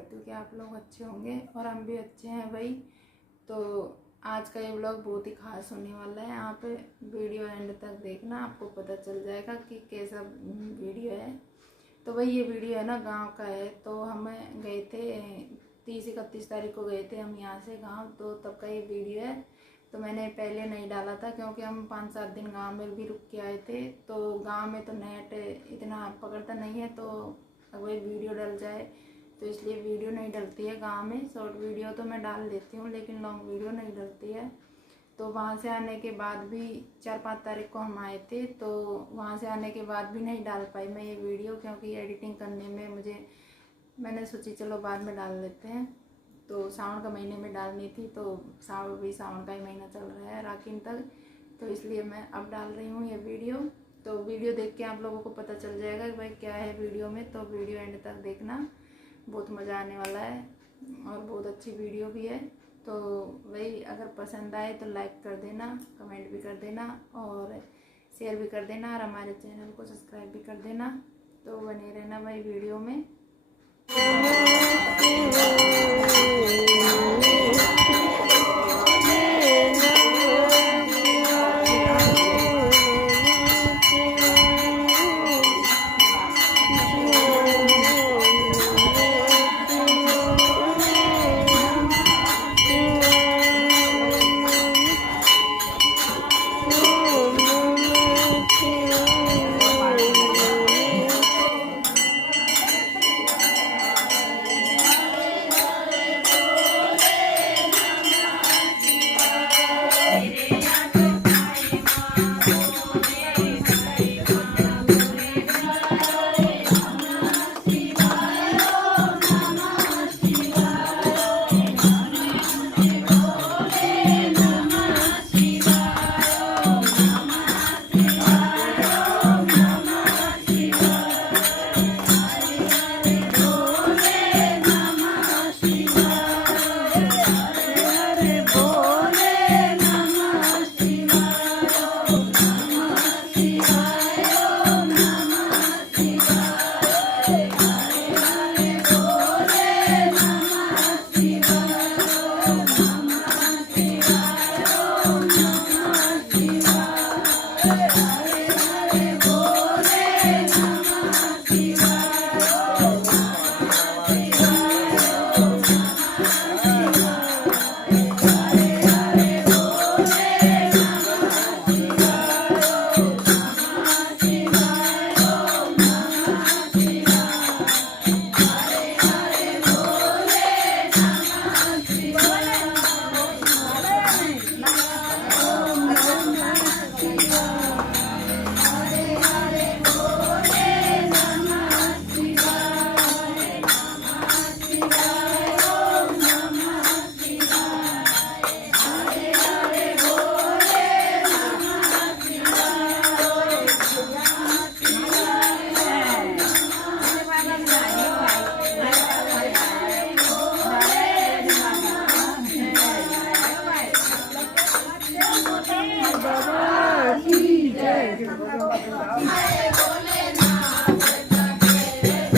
करती हूँ कि आप लोग अच्छे होंगे और हम भी अच्छे हैं भाई। तो आज का ये व्लॉग बहुत ही खास होने वाला है। आप वीडियो एंड तक देखना, आपको पता चल जाएगा कि कैसा वीडियो है। तो भाई ये वीडियो है ना गांव का है। तो हम गए थे 30-31 तारीख को गए थे हम यहाँ से गांव, तो तब का ये वीडियो है। तो मैंने पहले नहीं डाला था क्योंकि हम 5-7 दिन गांव में भी रुक के आए थे। तो गांव में तो नेट इतना पकड़ता नहीं है, तो वही वीडियो डल जाए तो इसलिए वीडियो नहीं डलती है गांव में। शॉर्ट वीडियो तो मैं डाल देती हूँ लेकिन लॉन्ग वीडियो नहीं डलती है। तो वहाँ से आने के बाद भी 4-5 तारीख को हम आए थे, तो वहाँ से आने के बाद भी नहीं डाल पाई मैं ये वीडियो क्योंकि एडिटिंग करने में मैंने सोची चलो बाद में डाल लेते हैं। तो सावन का महीने में डालनी थी, तो सावन का ही महीना चल रहा है राखीन तक, तो इसलिए मैं अब डाल रही हूँ ये वीडियो। तो वीडियो देख के आप लोगों को पता चल जाएगा कि भाई क्या है वीडियो में। तो वीडियो एंड तक देखना, बहुत मज़ा आने वाला है और बहुत अच्छी वीडियो भी है। तो वही अगर पसंद आए तो लाइक कर देना, कमेंट भी कर देना और शेयर भी कर देना और हमारे चैनल को सब्सक्राइब भी कर देना। तो बने रहना भाई वीडियो में।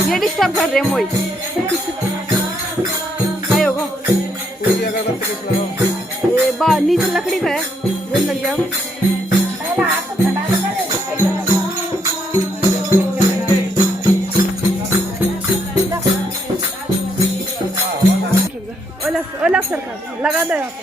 ये डिस्टर्ब कर रहे हैं मोई काय होगा ये बाहर नीचे लकड़ी का है ये लग जाओ। ओला सरकार लगा दो यहाँ पे।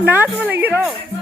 नाच में लगी रहो।